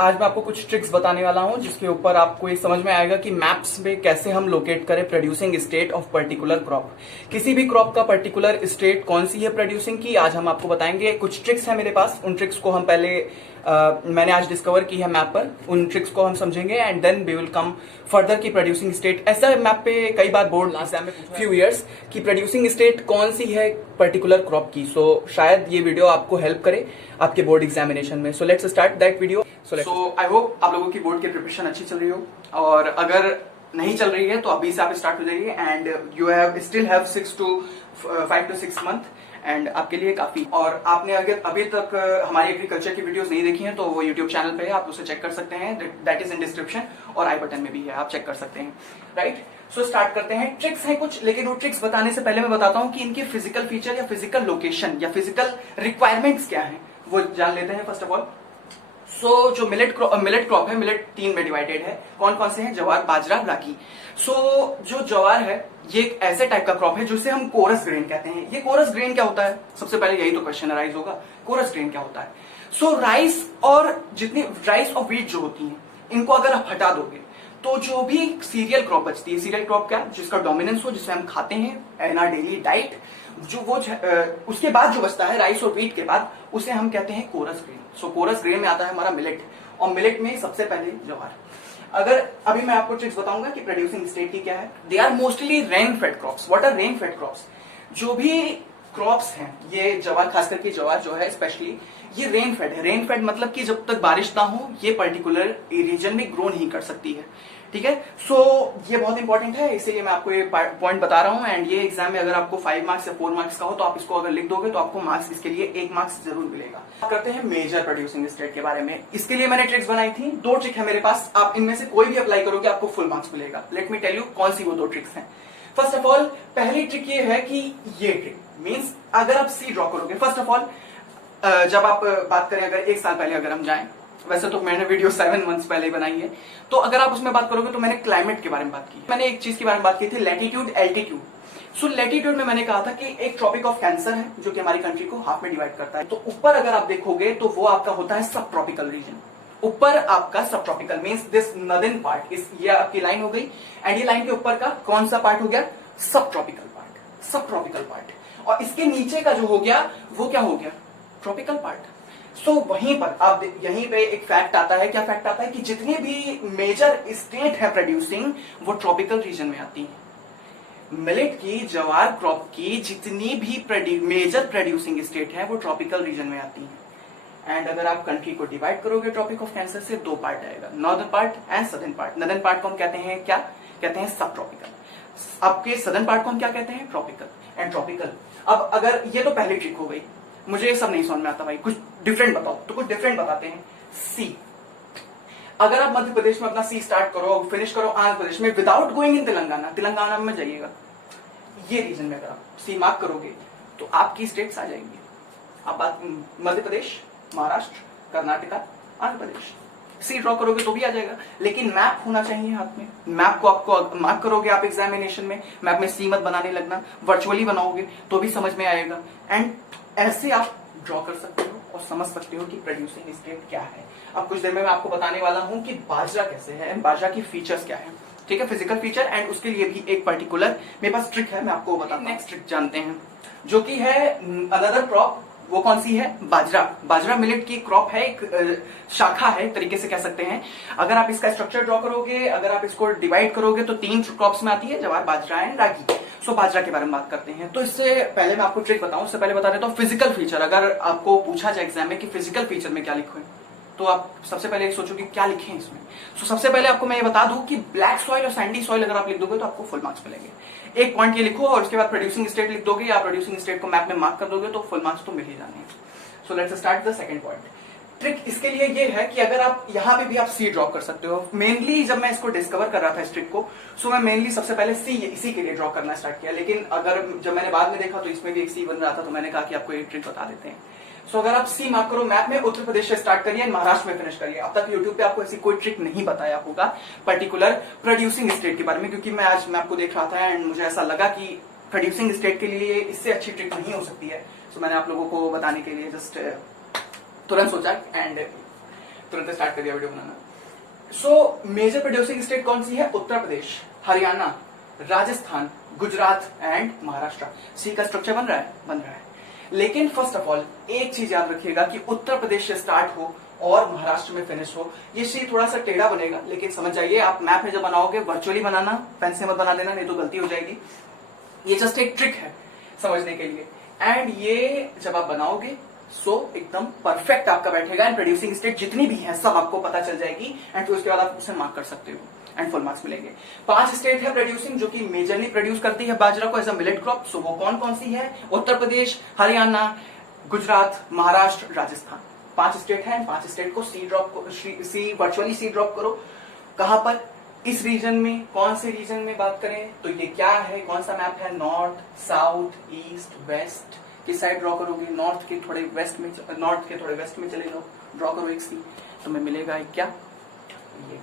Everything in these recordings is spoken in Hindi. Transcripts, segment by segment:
आज मैं आपको कुछ ट्रिक्स बताने वाला हूं जिसके ऊपर आपको ये समझ में आएगा कि मैप्स में कैसे हम लोकेट करें producing state of particular crop. किसी भी क्रॉप का पर्टिकुलर स्टेट कौन सी है प्रोड्यूसिंग की, आज हम आपको बताएंगे। कुछ ट्रिक्स है मेरे पास, उन ट्रिक्स को हम पहले मैंने आज डिस्कवर की है मैप पर, उन ट्रिक्स को हम समझेंगे and then we will come further की प्रोड्यूसिंग स्टेट। ऐसा मैप पे कई बार बोर्ड एग्जाम में फ्यू इयर्स की प्रोड्यूसिंग स्टेट कौन सी है पर्टिकुलर क्रॉप की। सो शायद ये वीडियो आपको हेल्प करे आपके बोर्ड एग्जामिनेशन में। So let's start that video. So I hope आप लोगों की बोर्ड की प्रिपरेशन अच्छी चल रही हो, और अगर नहीं चल रही है तो अभी से आप स्टार्ट हो जाइए and you have still have 5 to 6 month and आपके लिए काफी। और आपने अगर अभी तक हमारी एग्रीकल्चर की वीडियोस नहीं देखी हैं तो वो यूट्यूब चैनल पे है, आप उसे चेक कर सकते हैं, दैट इज इन डिस्क्रिप्शन, और आई बटन में भी है, आप चेक कर सकते हैं। राइट, सो स्टार्ट करते हैं। ट्रिक्स हैं कुछ, लेकिन वो ट्रिक्स बताने से पहले मैं बताता हूं कि इनके फिजिकल फीचर या फिजिकल लोकेशन या फिजिकल रिक्वायरमेंट्स क्या है, वो जान लेते हैं फर्स्ट ऑफ ऑल। सो जो मिलेट क्रॉप है, मिलेट 3 में डिवाइडेड है। कौन कौन से हैं? जवार, बाजरा, रागी। सो जो जवार है ये एक ऐसे टाइप का क्रॉप है जिसे हम कोरस ग्रेन कहते हैं। ये कोरस ग्रेन क्या होता है? सबसे पहले यही तो क्वेश्चन अराइज होगा, कोरस ग्रेन क्या होता है। सो राइस और व्हीट जो होती हैं, इनको अगर आप हटा दोगे तो जो भी सीरियल क्रॉप बचती है, सीरियल क्रॉप क्या, जिसका डोमिनेंस हो, जिसे हम खाते हैं इन आवर डेली डाइट, जो वो उसके बाद जो बचता है राइस और व्हीट के बाद, उसे हम कहते हैं कोरस ग्रेन। सो कोरस ग्रेन में आता है हमारा मिलेट, और मिलेट में सबसे पहले जवार। अगर अभी मैं आपको ट्रिक्स बताऊंगा कि प्रोड्यूसिंग स्टेट की क्या है। They are mostly rain fed crops. What are rain fed crops? जो भी क्रॉप्स हैं, ये जवार, खास करके जवार जो है स्पेशली, ये रेन फेड है। रेन फेड मतलब कि जब तक बारिश ना हो ये पर्टिकुलर रीजन में ग्रो नहीं कर सकती है। ठीक है, सो ये बहुत इंपॉर्टेंट है, इसीलिए मैं आपको ये पॉइंट बता रहा हूं। एंड ये एग्जाम में अगर आपको 5 मार्क्स या 4 मार्क्स का हो तो आप इसको अगर लिख दोगे तो आपको मार्क्स, इसके लिए 1 मार्क्स जरूर मिलेगा। करते हैं मेजर प्रोड्यूसिंग स्टेट के बारे में। इसके लिए मैंने ट्रिक्स बनाई थी, 2 ट्रिक है मेरे पास, आप इनमें से कोई भी अप्लाई करोगे आपको फुल मार्क्स मिलेगा। लेट मी टेल यू कौन सी वो 2 ट्रिक्स हैं। फर्स्ट ऑफ ऑल, पहली ट्रिक ये है कि ये ट्रिक मीन्स अगर आप सी ड्रॉ करोगे, फर्स्ट ऑफ ऑल जब आप बात करें, अगर 1 साल पहले अगर हम जाएं, वैसे तो मैंने वीडियो 7 मंथ्स पहले ही बनाई है, तो अगर आप उसमें बात करोगे तो मैंने क्लाइमेट के बारे में बात की। मैंने एक चीज के बारे में बात की थी, लैटिट्यूड एल्टीट्यूड। सो लैटिट्यूड में मैंने कहा था कि एक ट्रॉपिक ऑफ कैंसर है जो कि हमारी कंट्री को हाफ में डिवाइड करता है। तो ऊपर अगर आप देखोगे तो वो आपका होता है सब ट्रॉपिकल रीजन। ऊपर आपका सब tropical means this northern part, ये आपकी लाइन हो गई, एंड ये लाइन के ऊपर का कौन सा पार्ट हो गया? सब ट्रॉपिकल पार्ट, सब ट्रॉपिकल पार्ट। और इसके नीचे का जो हो गया वो क्या हो गया? Tropical part. सो वहीं पर आप यहीं पे एक फैक्ट आता है। क्या फैक्ट आता है? कि जितनी भी मेजर स्टेट है प्रोड्यूसिंग, वो ट्रॉपिकल रीजन में आती है। मिलेट की, जवार क्रॉप की जितनी भी मेजर प्रोड्यूसिंग स्टेट है वो ट्रॉपिकल रीजन में आती है। एंड अगर आप कंट्री को डिवाइड करोगे ट्रॉपिक ऑफ कैंसर से, 2 पार्ट आएगा, northern part and southern part. Northern part को हम कहते हैं क्या? कहते हैं सब ट्रॉपिकल। आपके सदर्न पार्ट को हम क्या कहते हैं? Tropical and tropical. अब अगर ये तो पहली ट्रिक हो गई, मुझे ये सब नहीं समझ में आता भाई, कुछ डिफरेंट बताओ, तो कुछ डिफरेंट बताते हैं। सी, अगर आप मध्य प्रदेश में अपना सी स्टार्ट करो, फिनिश करो आंध्र प्रदेश में, without going in Telangana, Telangana में जाइएगा, ये रीजन में अगर आप सी मार्क करोगे तो आपकी स्टेट्स आ जाएंगी। आप बात मध्य प्रदेश, महाराष्ट्र, कर्नाटका, आंध्र प्रदेश, सी ड्रॉ करोगे तो भी आ जाएगा, लेकिन मैप होना चाहिए हाथ में। मैप को आपको मार्क करोगे आप एग्जामिनेशन में, मैप में सी मत बनाने लगना, वर्चुअली बनाओगे तो भी समझ में आएगा। एंड ऐसे आप ड्रॉ कर सकते हो और समझ सकते हो कि प्रोड्यूसिंग स्टेट क्या है। अब कुछ देर में मैं आपको बताने वाला हूं कि बाजरा कैसे है एंड बाजरा की फीचर्स क्या है। ठीक है, फिजिकल फीचर, एंड उसके लिए भी एक पर्टिकुलर मेरे पास ट्रिक है, मैं आपको बताता हूं। नेक्स्ट ट्रिक जानते हैं जो कि है अनदर क्रॉप। वो कौन सी है? बाजरा। बाजरा मिलेट की क्रॉप है, एक शाखा है एक तरीके से कह सकते हैं। अगर आप इसका स्ट्रक्चर ड्रॉ करोगे, अगर आप इसको डिवाइड करोगे तो 3 क्रॉप्स में आती है, जवार, बाजरा एंड रागी। सो बाजरा के बारे में बात करते हैं। तो इससे पहले मैं आपको ट्रिक बताऊं, उससे पहले बता देता हूं फिजिकल फीचर। अगर आपको पूछा जाए एग्जाम में कि फिजिकल फीचर में क्या लिखो, तो आप सबसे पहले सोचोगे क्या लिखें इसमें। तो सबसे पहले आपको मैं ये बता दूं कि ब्लैक सॉइल और सैंडी सॉइल अगर आप लिख दोगे तो आपको फुल मार्क्स मिलेंगे। एक पॉइंट ये लिखो और उसके बाद प्रोड्यूसिंग स्टेट लिख दोगे या प्रोड्यूसिंग स्टेट को मैप में मार्क कर दोगे तो फुल मार्क्स तो मिल ही जाने हैं। So let's start the second point. Trick इसके लिए ये है कि अगर आप यहां पे भी आप सी ड्रॉ कर सकते हो। मेनली जब मैं इसको डिस्कवर कर रहा था इस ट्रिक को, सो मैं मेनली सबसे पहले सी इसी के लिए ड्रॉ करना स्टार्ट किया, लेकिन अगर जब मैंने बाद में देखा तो इसमें भी एक सी बन रहा था, तो मैंने कहा कि आपको एक ट्रिक बता देते हैं। सो अगर आप सी मार्क करो मैप में, उत्तर प्रदेश से स्टार्ट करिए, महाराष्ट्र में फिनिश करिए। अब तक यूट्यूब पे आपको ऐसी कोई ट्रिक नहीं बताया होगा पर्टिकुलर प्रोड्यूसिंग स्टेट के बारे में, क्योंकि मैं आज मैं आपको देख रहा था एंड मुझे ऐसा लगा कि प्रोड्यूसिंग स्टेट के लिए इससे अच्छी ट्रिक नहीं हो सकती है। सो मैंने आप लोगों को बताने के लिए जस्ट तुरंत सोचा। एंड तुरंत स्टार्ट कर दिया वीडियो बनाना। सो मेजर प्रोड्यूसिंग स्टेट कौन सी है? उत्तर प्रदेश, हरियाणा, राजस्थान, गुजरात एंड महाराष्ट्र। सी का स्ट्रक्चर बन रहा है? बन रहा है। लेकिन फर्स्ट ऑफ ऑल एक चीज याद रखिएगा कि उत्तर प्रदेश से स्टार्ट हो और महाराष्ट्र में फिनिश हो। ये सी थोड़ा सा टेढ़ा बनेगा, लेकिन समझ जाइए आप मैप में जब बनाओगे वर्चुअली बनाना, पेन से मत बना देना, नहीं तो गलती हो जाएगी। ये जस्ट एक ट्रिक है समझने के लिए। एंड ये जब आप बनाओगे सो एकदम परफेक्ट आपका बैठेगा एंड प्रोड्यूसिंग स्टेट जितनी भी है सब आपको पता चल जाएगी एंड फिर उसके बाद आप उसे मार्क कर सकते हो एंड फुल मार्क्स मिलेंगे। 5 स्टेट है प्रोड्यूसिंग जो कि मेजरली प्रोड्यूस करती है बाजरा को एज अ मिलेट क्रॉप। सो वो कौन कौन सी है? उत्तर प्रदेश, हरियाणा, गुजरात, महाराष्ट्र, राजस्थान। 5 स्टेट है। 5 स्टेट को सी वर्चुअली सी ड्रॉप करो। कहां पर? इस रीजन में। कौन से रीजन में बात करें तो ये क्या है, कौन सा मैप है? North, south, east, west. किस साइड ड्रॉ करोगे? नॉर्थ के थोड़े वेस्ट में, नॉर्थ के थोड़े वेस्ट में चले जाओ, ड्रॉ करो एक सी। तो मैं मिलेगा एक क्या? ये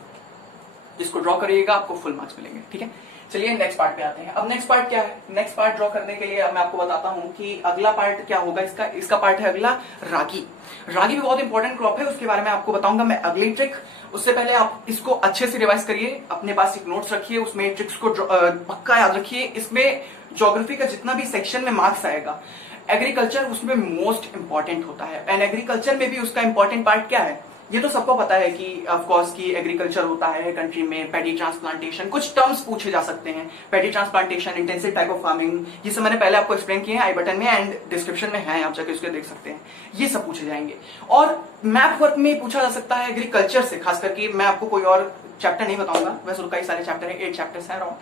जिसको ड्रॉ करिएगा आपको फुल मार्क्स मिलेंगे। ठीक है, चलिए नेक्स्ट पार्ट पे आते हैं। अब नेक्स्ट पार्ट क्या है? नेक्स्ट पार्ट ड्रॉ करने के लिए अब मैं आपको बताता हूं कि अगला पार्ट क्या होगा इसका पार्ट है अगला रागी। रागी भी बहुत इंपॉर्टेंट क्रॉप है, उसके बारे में आपको बताऊंगा मैं अगली ट्रिक। उससे पहले आप इसको अच्छे से रिवाइज करिए, अपने पास एक नोट्स रखिए, उसमें ट्रिक्स को पक्का याद रखिए। इसमें ज्योग्राफी का जितना भी सेक्शन में मार्क्स आएगा, एग्रीकल्चर उसमें मोस्ट इंपॉर्टेंट होता है। एंड एग्रीकल्चर में भी उसका इंपॉर्टेंट पार्ट क्या है? ये तो सबको पता है कि ऑफकोर्स की एग्रीकल्चर होता है कंट्री में, पैडी ट्रांसप्लांटेशन, कुछ टर्म्स पूछे जा सकते हैं। Paddy transplantation, intensive type of farming, ये सब मैंने पहले आपको एक्सप्लेन किए हैं, आई बटन में एंड डिस्क्रिप्शन में है, आप जाके उसके देख सकते हैं। ये सब पूछे जाएंगे। और मैप वर्क में पूछा जा सकता है एग्रीकल्चर से, खास करके मैं आपको कोई और चैप्टर नहीं बताऊंगा, वैसे तो कई सारे चैप्टर है, 8 चैप्टर्स है अराउंड,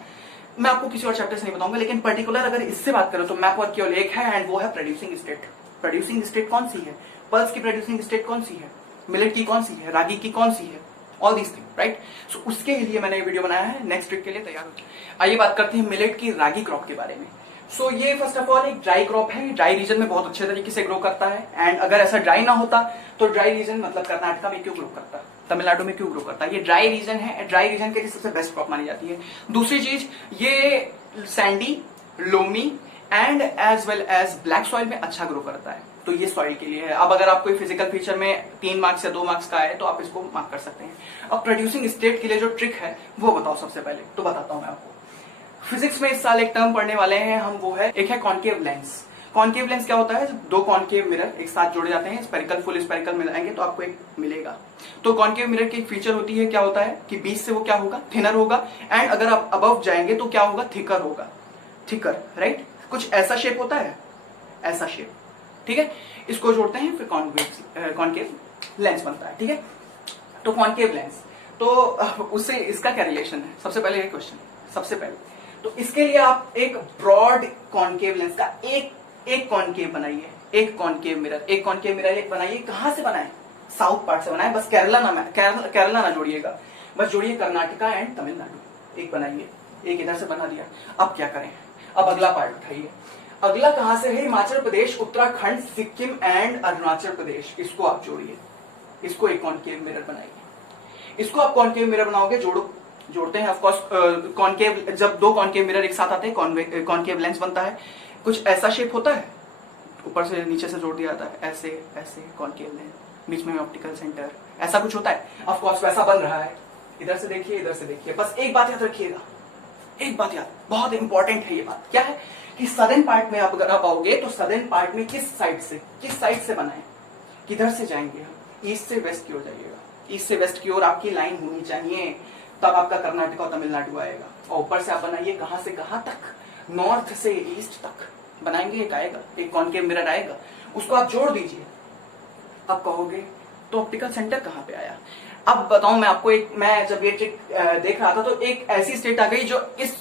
मैं आपको किसी और चैप्टर से नहीं बताऊंगा। लेकिन पर्टिकुलर अगर इससे बात करो तो मैप वर्क केवल एक है एंड वो है प्रोड्यूसिंग स्टेट। प्रोड्यूसिंग स्टेट कौन सी है? पल्स की प्रोड्यूसिंग स्टेट कौन सी है? मिलेट की कौन सी है? रागी की कौन सी है? All these thing, right. So उसके लिए मैंने ये वीडियो बनाया है, नेक्स्ट ट्रिक के लिए तैयार हो जाए। आइए बात करते हैं मिलेट की रागी क्रॉप के बारे में। सो ये फर्स्ट ऑफ ऑल एक ड्राई क्रॉप है, ड्राई रीजन में बहुत अच्छे तरीके से ग्रो करता है। एंड अगर ऐसा ड्राई ना होता तो ड्राई रीजन मतलब कर्नाटका में क्यों ग्रो करता, तमिलनाडु में क्यों ग्रो करता? ये ड्राई रीजन है, ड्राई रीजन के लिए सबसे बेस्ट क्रॉप मानी जाती है। दूसरी चीज, ये sandy, loamy and as well as black soil में अच्छा ग्रो करता है, तो ये सॉइल के लिए है। अब अगर आप कोई फिजिकल फीचर में 3 मार्क्स या 2 मार्क्स का है तो आप इसको मार्क कर सकते हैं। अब प्रोड्यूसिंग स्टेट के लिए जो ट्रिक है वो बताओ सबसे पहले, तो बताता हूं मैं आपको। फिजिक्स में इस साल एक टर्म पढ़ने वाले हैं हम, वो है, एक है कॉन्केव लेंस। कॉन्केव लेंस क्या होता है? जब 2 कॉन्केव मिरर एक साथ जोड़े जाते हैं, स्पेरिकल फुल स्पेरिकल मिलाएंगे तो आपको एक मिलेगा। तो कॉन्केव मिरर की एक फीचर होती है, क्या होता है कि बीच से वो क्या होगा? थिनर होगा। एंड अगर आप अबव जाएंगे तो क्या होगा? थिकर होगा, थिकर, राइट। कुछ ऐसा शेप होता है, ऐसा शेप, ठीक है। इसको जोड़ते हैं फिर कॉन्केव लेंस बनता है, ठीक है। तो कॉन्केव लेंस, तो उससे इसका क्या रिलेशन है? सबसे पहले ये क्वेश्चन, सबसे पहले तो इसके लिए आप एक ब्रॉड कॉन्केव लेंस का एक कॉन्केव बनाइए, एक कॉन्केव मिरर बनाइए। कहां से बनाए? साउथ पार्ट से बनाए, बस केरला ना जोड़िएगा, बस जोड़िए कर्नाटका एंड तमिलनाडु। एक बनाइए, एक इधर से बना दिया। अब क्या करें? अब अगला पार्ट उठाइए। अगला कहां से है? हिमाचल प्रदेश, उत्तराखंड, सिक्किम एंड अरुणाचल प्रदेश। इसको आप जोड़िए, इसको एक कॉन्केव मिरर बनाइए। इसको आप कॉन्केव मिरर बनाओगे, जोड़ते हैं ऑफकोर्स। कॉन्केव, जब 2 कॉन्केव मिरर एक साथ आते हैं कॉन्केव लेंस बनता है। कुछ ऐसा शेप होता है, ऊपर से नीचे से जोड़ दिया जाता है, ऐसे ऐसे कॉन्केव लेंस, बीच में ऑप्टिकल सेंटर, ऐसा कुछ होता है। ऑफकोर्स वैसा बन रहा है। इधर से देखिए, इधर से देखिए। बस एक बात याद रखिएगा, एक बात याद, बहुत इंपॉर्टेंट है ये बात। क्या है कि सदर्न पार्ट में आप अगर आप आओगे तो सदर्न पार्ट में किस साइड से बनाए? किधर से जाएंगे हम? ईस्ट से वेस्ट की ओर जाइएगा। ईस्ट से वेस्ट की ओर आपकी लाइन होनी चाहिए, तब आपका कर्नाटक और तमिलनाडु आएगा। और ऊपर से आप बनाइए कहां से कहां तक? नॉर्थ से ईस्ट तक बनाएंगे। एक आएगा, एक कॉन्केव मिरर आएगा, उसको आप जोड़ दीजिए। अब कहोगे तो ऑप्टिकल सेंटर कहां पे आया? अब बताऊं मैं आपको, मैं जब ये ट्रिक देख रहा था तो एक ऐसी स्टेट आ गई जो इस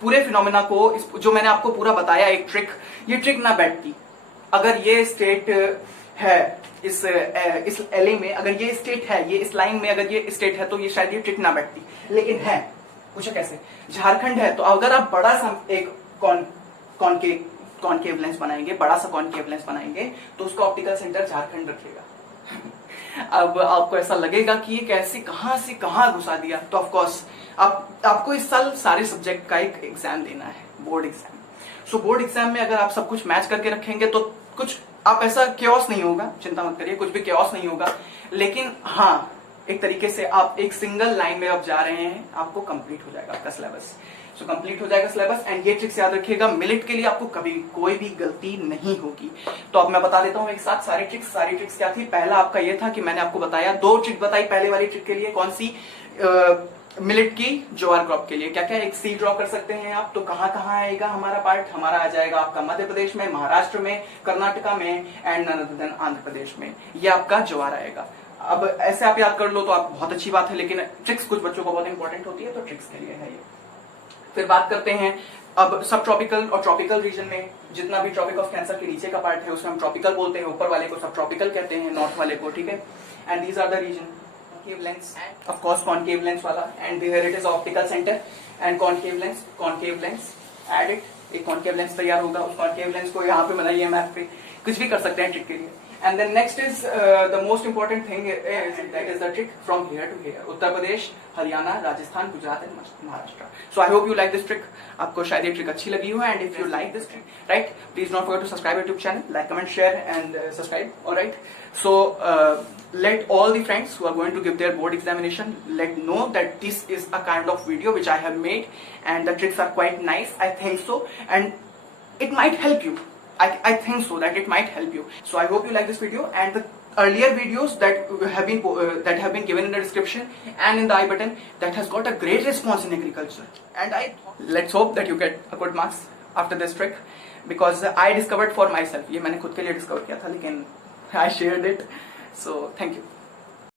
पूरे फिनोमेना को, जो मैंने आपको पूरा बताया एक ट्रिक, ये ट्रिक ना बैठती। अगर ये स्टेट है इस एले में, अगर ये स्टेट है, ये इस लाइन में अगर ये स्टेट है तो ये शायद ये ट्रिक ना बैठती, लेकिन है। पूछो कैसे? झारखंड है तो अगर आप बड़ा सा एक कॉन्केव लेंस बनाएंगे, बड़ा सा कॉन्केव लेंस बनाएंगे तो उसका ऑप्टिकल सेंटर झारखंड रखिएगा। अब आपको ऐसा लगेगा कि ये कैसे, कहां से कहां घुसा दिया, तो ऑफकोर्स आपको इस साल सारे सब्जेक्ट का एक एग्जाम देना है, बोर्ड एग्जाम। सो बोर्ड एग्जाम में अगर आप सब कुछ मैच करके रखेंगे तो कुछ आप ऐसा क्योस नहीं होगा, चिंता मत करिए, कुछ भी क्योस नहीं होगा। लेकिन हाँ, एक तरीके से आप एक सिंगल लाइन में अब जा रहे हैं, आपको कंप्लीट हो जाएगा आपका सिलेबस। सो कंप्लीट हो जाएगा सिलेबस। एंड ये ट्रिक्स याद रखिएगा, मिलिट के लिए आपको कभी कोई भी गलती नहीं होगी। तो अब मैं बता देता हूं एक साथ सारी ट्रिक्स क्या थी। पहला आपका ये था कि मैंने आपको बताया 2 ट्रिक बताई। पहले वाली ट्रिक के लिए कौन सी, मिलिट की ज्वार क्रॉप के लिए क्या क्या एक सी ड्रॉ कर सकते हैं आप। तो कहां कहां आएगा हमारा पार्ट, हमारा आ जाएगा आपका मध्य प्रदेश में, महाराष्ट्र में, कर्नाटका में and none other than Andhra Pradesh में, ये आपका ज्वार आएगा। अब ऐसे आप याद कर लो तो आप बहुत अच्छी बात है, लेकिन ट्रिक्स कुछ बच्चों को बहुत इंपॉर्टेंट होती है, तो ट्रिक्स के लिए है ये। फिर बात करते हैं अब सब ट्रॉपिकल और ट्रॉपिकल रीजन में, जितना भी ट्रॉपिक ऑफ कैंसर के नीचे का पार्ट है उसमें हम ट्रॉपिकल बोलते हैं, ऊपर वाले को सब ट्रॉपिकल कहते हैं, नॉर्थ वाले को, ठीक है। And these are the region, concave lens, of course concave lens वाला, and here it is optical center and concave lens add it, एक concave lens तैयार होगा। उस concave lens को यहाँ पे बनाइए मैप पे, कुछ भी कर सकते हैं ट्रिक के लिए। And then next is the most important thing is that is the trick from here to here, Uttar Pradesh, Haryana, Rajasthan, Gujarat and Maharashtra. So I hope you like this trick, आपको शायद ये ट्रिक अच्छी लगी हो। And if you like this trick, right, please don't forget to subscribe YouTube channel, like, comment, share and subscribe. All right. So let all the friends who are going to give their board examination let know that this is a kind of video which I have made and the tricks are quite nice, I think so, and it might help you. I think so that it might help you. So I hope you like this video, and the earlier videos that have been given in the description and in the I button that has got a great response in agriculture, and let's hope that you get a good marks after this trick, because I discovered for myself, ये मैंने खुद के लिए डिस्कवर किया था, लेकिन I shared it, so thank you.